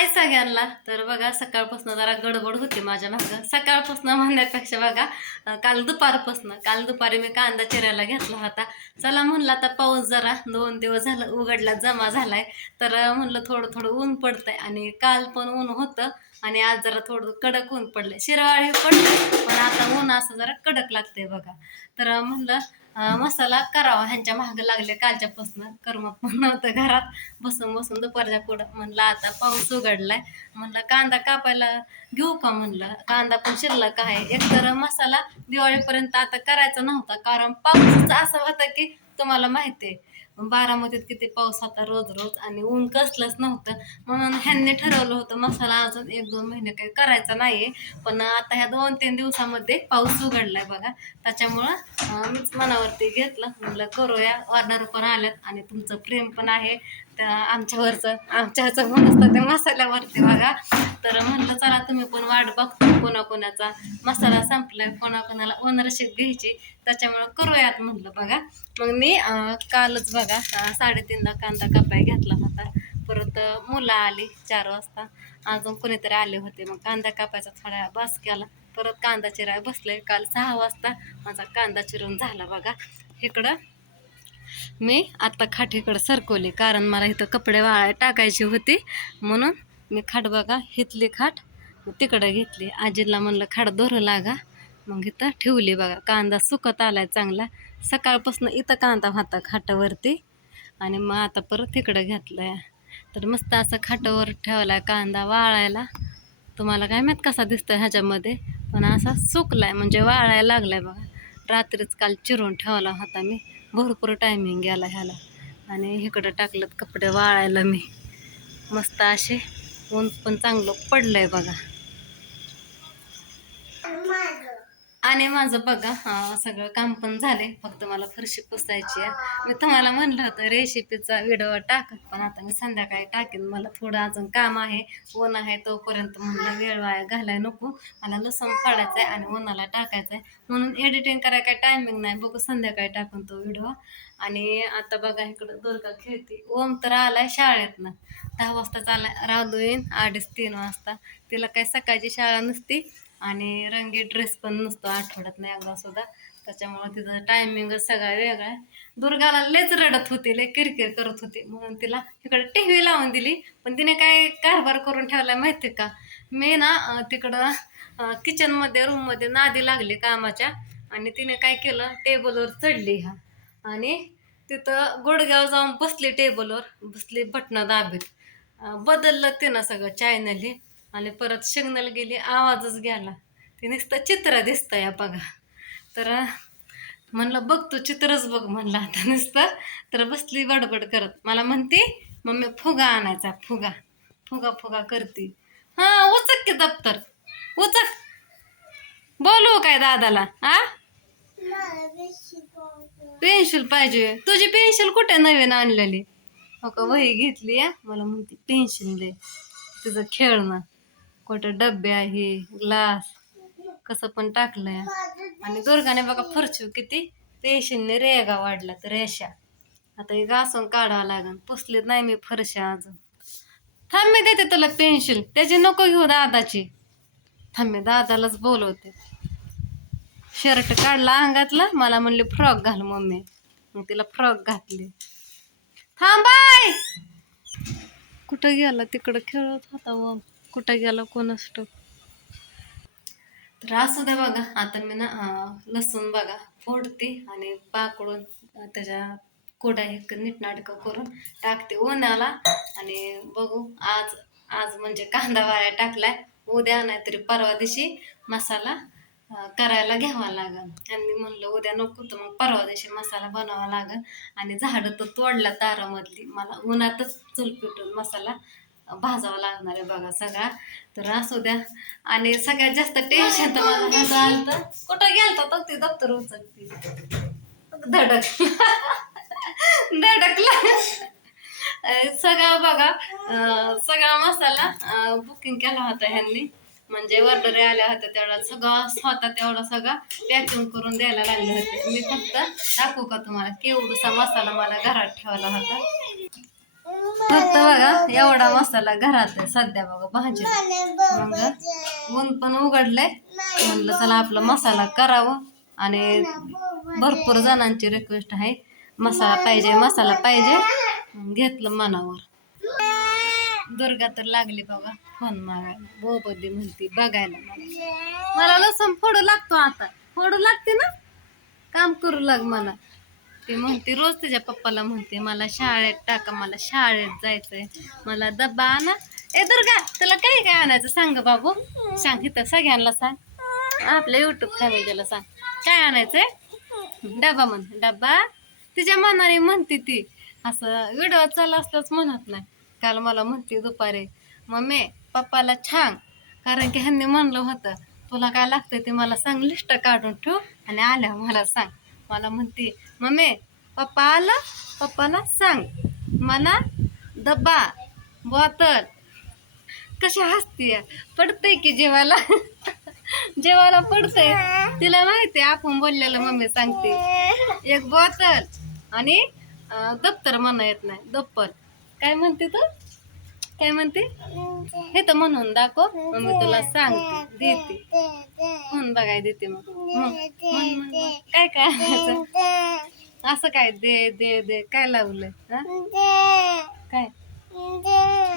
हाय सगळ्यांना. तर बघा सकाळपासून जरा गडबड होती माझ्या मागं. सकाळपासून म्हणण्यापेक्षा बघा काल दुपारी मी कांदा चिरायला घेतला होता. चला म्हणलं आता पाऊस जरा 2 दिवस झालं उघडला जमा झालाय, तर म्हणलं थोडं थोडं ऊन पडतंय. आणि काल पण ऊन होतं आणि आज जरा थोडं कडक ऊन पडलंय. शिराळे पडलं पण आता ऊन असं जरा कडक लागतंय बघा. तर म्हणलं मसाला करावा, ह्यांच्या महाग लागले कालच्यापासून. करमत पण नव्हतं घरात बसून बसून दुपारच्या पुढं. म्हणलं आता पाऊस उघडलाय, म्हणलं कांदा कापायला घेऊ का. म्हणलं कांदा पण शिल्लक आहे. एकतर मसाला दिवाळीपर्यंत आता करायचा नव्हता, कारण पाऊस असं होता की तुम्हाला माहिती आहे बारामतीत किती पाऊस होता रोज रोज, आणि ऊन कसलंच नव्हतं. म्हणून ह्यांनी ठरवलं होतं मसाला अजून 1-2 महिने काही करायचा नाहीये. पण आता ह्या 2-3 दिवसामध्ये पाऊस उघडलाय बघा. त्याच्यामुळं मीच मनावरती घेतलं, म्हणलं करूया. ऑर्डर पण आल्यात आणि तुमचं प्रेम पण आहे त्या आमच्यावरचं, आमच्या ह्याचं होत असतं त्या मसाल्यावरती बघा. तर म्हणलं चला तुम्ही पण वाट बघतो कोणाकोणाचा मसाला संपलाय, कोणाकोणाला ओनरशिप घ्यायची, त्याच्यामुळं करूयात म्हणलं बघा. मग मी कालच बघा 3:30ला कांदा कापाय घेतला होता. परत मुलं आली 4 वाजता, अजून कोणीतरी आले होते. मग कांदा कापायचा थोडा बास केला, परत कांदा चिराय बसले. काल 6 वाजता माझा कांदा चिरून झाला बघा. इकडं मी आता खाटीकडं सरकवली, कारण मला इथं कपडे वाळाय टाकायची होती. म्हणून मी खाट बघा हिथली खाट तिकडं घेतली. आजीला म्हणलं खाट धरू लागा, मग इथं ठेवली बघा. कांदा सुकत आलाय चांगला. सकाळपासून इथं कांदा होता खाटावरती आणि मग आता परत तिकडं घेतलाय. तर मस्त असं खाटावर ठेवलाय कांदा वाळायला. तुम्हाला काय माहीत कसा दिसतोय ह्याच्यामध्ये, पण असा सुकलाय म्हणजे वाळायला लागलाय बघा. रात्रीच काल चिरून ठेवला होता मी, भरपूर टायमिंग गेला ह्याला. आणि इकडं टाकलं कपडे वाळायला मी. मस्त असे ऊन पण चांगलं पडलंय बघा. आणि माझं बघा सगळं काम पण झाले, फक्त मला फरशी पुसायची आहे. मी तुम्हाला म्हणलं होतं रेसिपीचा व्हिडिओ टाकत, पण आता मी संध्याकाळी टाकेन. मला थोडं अजून काम आहे, ऊन आहे तोपर्यंत म्हणलं वेळ वाया घालाय नको. मला लसूण फाडायचं आहे आणि उन्हाला टाकायचं आहे, म्हणून एडिटिंग करायला काही टायमिंग नाही. बघू संध्याकाळी टाकून तो व्हिडिओ. आणि आता बघा इकडं दुर्गा खेळते. ओम तर आलाय शाळेतनं, 10 वाजता आलाय. राहू येईन 2:30-3 वाजता. तिला काही सकाळची शाळा नसती आणि रंगीत ड्रेस पण नसतो आठवड्यात नाही एकदा सुद्धा, त्याच्यामुळं तिचं टायमिंगच सगळा वेगळा आहे. दुर्गाला लेच रडत होती, लय किरकिर करत होती, म्हणून तिला इकडे टीव्ही लावून दिली. पण तिने काय कारभार करून ठेवला माहिती का, मी ना तिकडं किचनमध्ये रूममध्ये नादी लागली कामाच्या, आणि तिने काय केलं टेबलवर चढली आणि तिथं गुडघ्यावर जाऊन बसली, टेबलवर बसली, बटणं दाबीत. बदललं तिनं सगळं चॅनल आणि परत सिग्नल गेली, आवाजच गेला. ते नुसतं चित्र दिसतंय बघा. तर म्हणलं बघ तू चित्रच बघ म्हणलं आता नुसतं. तर बसली बडबड करत, मला म्हणते मम्मी फुगा आणायचा, फुगा फुगा फुगा करते. उचक की दप्तर, उचक. बोलू काय दादाला? पेन्सिल पाहिजे. तुझी पेन्सिल कुठे नवीन आणलेली? हो का, वही घेतली या, मला म्हणते पेन्सिल दे. तिचं खेळणं कुठं डब्बे आहे, ग्लास कसं पण टाकलंय. आणि दुर्गाने बघा फरची किती पेन्सिलने रेगा वाढला, तर रेषा आता हे घासून काढावं लागेल. पुसलीत नाही मी फरशा अजून. थांब मी देते तुला पेन्सिल, त्याची नको घेऊ दादाची. थांब मी दादालाच बोलवते. शर्ट काढला अंगातला, मला म्हणले फ्रॉक घाल मम्मी, मग तिला फ्रॉक घातली. थांबाय, कुठं गेला? तिकडं खेळत होता व कुठं गेला कोणच ठाऊक. तर असू द्या बघा. आता मी ना लसूण बघा फोडते आणि पाकडून त्याच्या कोडा एक नीटनाटकं करून टाकते उन्हाला. आणि बघू आज आज म्हणजे कांदा वाळ्या टाकलाय, उद्या नाहीतरी परवा दिवशी मसाला करायला घ्यावा लागल. आणि म्हणलं उद्या नको, तर मग परवा दिवशी मसाला बनवावा लागल. आणि झाडं तर तोडल्या दारामधली, मला उन्हातच चूल पेटून मसाला भाजावा लागणार आहे बघा सगळा. तर असू द्या. आणि सगळ्यात जास्त टेन्शन तर मला ह्याचं आलतं, कुठं गेलता तर ते दप्तर उचलती धडक धडकला. सगळा बघा सगळा मसाला बुकिंग केला होता ह्यांनी, म्हणजे ऑर्डर आल्या होत्या तेवढा सगळा स्वतः तेवढा सगळा पॅकिंग करून द्यायला लागले होते. मी फक्त दाखवू का तुम्हाला केवढसा मसाला मला घरात ठेवला होता. फक्त बघा एवढा मसाला घरात आहे सध्या बघा भाजी. मग ऊन पण उघडलंय, म्हणलं चला आपला मसाला करावं. आणि भरपूर जणांची रिक्वेस्ट आहे मसाला पाहिजे मसाला पाहिजे, घेतलं मनावर. दुर्गा तर लागली बघा फोन मागायला, बोबदी म्हणती बघायला. मला लसूण फोडू लागतो, आता फोडू लागते ना, काम करू लाग मला. ती म्हणते रोज तिच्या पप्पाला म्हणते मला शाळेत टाका, मला शाळेत जायचंय, मला डब्बा आणा. ए दुर्गा तुला काय काय आणायचं सांग बाबू, सांग इथं सगळ्यांना सांग, आपल्या युट्यूब फॅमिलीला सांग काय आणायचंय. डबा म्हण, डब्बा तिच्या मनाने म्हणते ती, असं व्हिडिओ चालू असताच म्हणत नाही. काल मला म्हणते दुपारी मम्मी पप्पाला छान, कारण की ह्यांनी म्हणलं होतं तुला काय लागतंय ते मला सांग, लिस्ट काढून ठेव आणि आल्या मला सांग. मला म्हणते मम्मी पप्पा आलं, पप्पाला सांग मला डब्बा बॉटल. कशा हसतीय, पडतंय की जेवायला जेवायला पडतंय, तिला माहितीये आपण बोललेलं मम्मी सांगते. एक बॉटल आणि दप्तर म्हणा येत नाही, दप्पर काय म्हणते तू, काय म्हणते हे तर म्हणून दाखव, मम्मी तुला सांगते देते म्हणून बघाय देते. मग काय काय असं काय दे दे दे काय लावलंय, काय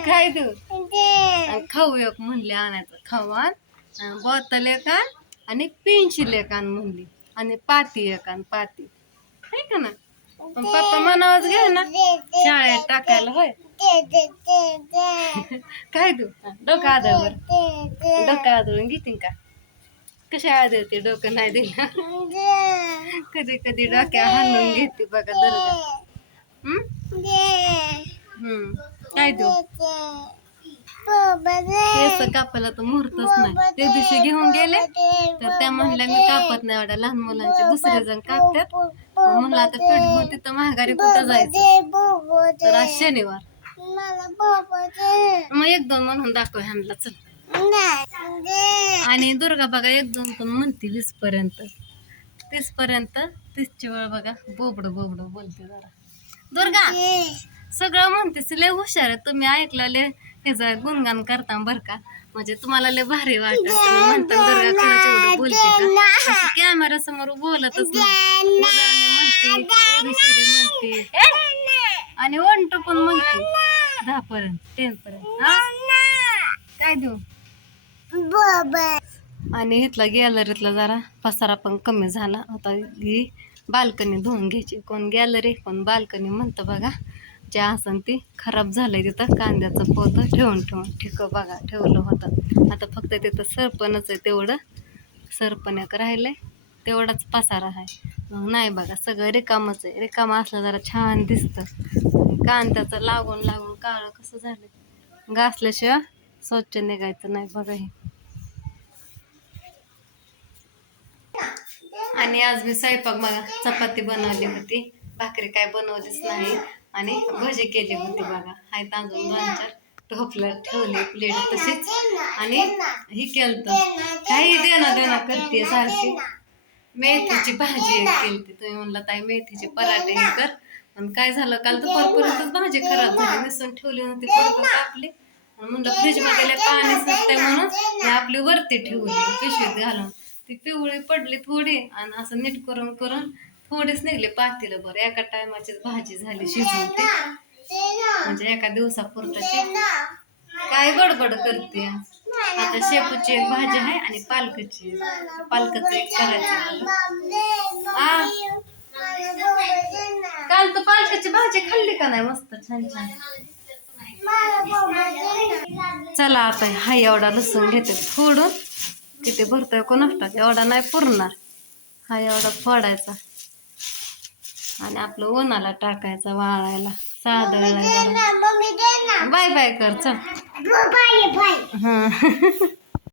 काय देऊ, खाऊ एक म्हणले आणायचं, खाऊ आण, बॉटल एक आण आणि पेन्सिल एक आण म्हणली, आणि पाती एक आण, पाती आहे का ना. पण पप्पा मनावच घ्या ना शाळेत टाकायला. होय काय देऊ, डोकं आदळवर, डोकं आदळून घेतील का, कशा आदळते डोकं नाही दिलं कधी कधी डोक्या हाणून घेते बघा दुर्गा. काय देऊ, केस कापायला तर मुहूर्तच नाही. त्या दिवशी घेऊन गेले तर त्या म्हणल्या मी कापत नाही, एवढ्या लहान मुलांचे दुसरे जण कापतात. म्हणलं आता पिढी होती तिथं महागारी कुठं जायचं, तर आज शनिवार, मग एक दोन म्हणून दाखव ह्यांना चल. आणि दुर्गा बघा एक दोन पण म्हणते 20 पर्यंत, 30 पर्यंत, 30ची वेळ बघा बोबड बोबड बोलते. जरा दुर्गा सगळं म्हणतेस, लय हुशार आहे तुम्ही, ऐकलं ह्याचं गुणगान करता बरं का, म्हणजे तुम्हाला लय भारी वाटत म्हणता दुर्गा खरंच एवढं बोलते का, कॅमेरा समोर बोलतच नाही, म्हणते आणि 1 to पण म्हणते 10 पर्यंत 10 पर्यंत. काय देऊ, आणि इथला गॅलरीतला जरा पसारा पण कमी झाला आता, ही बाल्कनी धुवून घ्यायची. कोण गॅलरी कोण बाल्कनी म्हणतं बघा, जे असन ती खराब झालंय. तिथं कांद्याचं पोत ठेवून ठेवून ठीक बघा ठेवलं होतं, आता फक्त तिथं सरपणच आहे, तेवढं सरपण एक राहिलंय, तेवढाच पसारा आहे. नाही बघा सगळं रिकामच आहे, रिकामं असलं जरा छान दिसतं. कांद्याचं लागून लागून काळं कसं झालं, घासल्याशिवाय स्वच्छ निघायचं नाही बघा हे. आणि आज मी स्वयंपाक बघा चपाती बनवली होती, भाकरी काय बनवलीच नाही, आणि भजी केली होती बघा. हाय अजून 2-4 टोपलं ठेवली प्लेट तशीच, आणि ही केलं काही देणं करते सारखी. मेथीची भाजी एक केली, तुम्ही म्हणला ताई मेथीचे पराठे हे कर, पण काय झालं काल दुपारपर्यंतच भाजी खराब झाली, निसून ठेवली होती परत कापली, म्हणलं फ्रीज मध्ये पाणी सुटतंय म्हणून मी आपली वरती ठेवली पिशवीत घालून. ती पिवळी पडली थोडी, आणि असं नीट करून करून थोडीच निघली पातेलं बरं. एका टायमाचीच भाजी झाली शिजून ती, म्हणजे एका दिवसापुरताची. काय बडबड करते, आता शेपूची एक भाजी आहे आणि पालकाची, पालकाचं एक करायचं. काल तर पालकाची भाजी खाल्ली का नाही मस्त छान छान. चला आता हा एवढा लसूण घेते फोडून, किती भरतोय कोणाष्टाक, एवढा नाही पुरणार, हा एवढा फोडायचा आणि आपलं उन्हाला टाकायचा वाळायला, साधं. बाय बाय कर चल.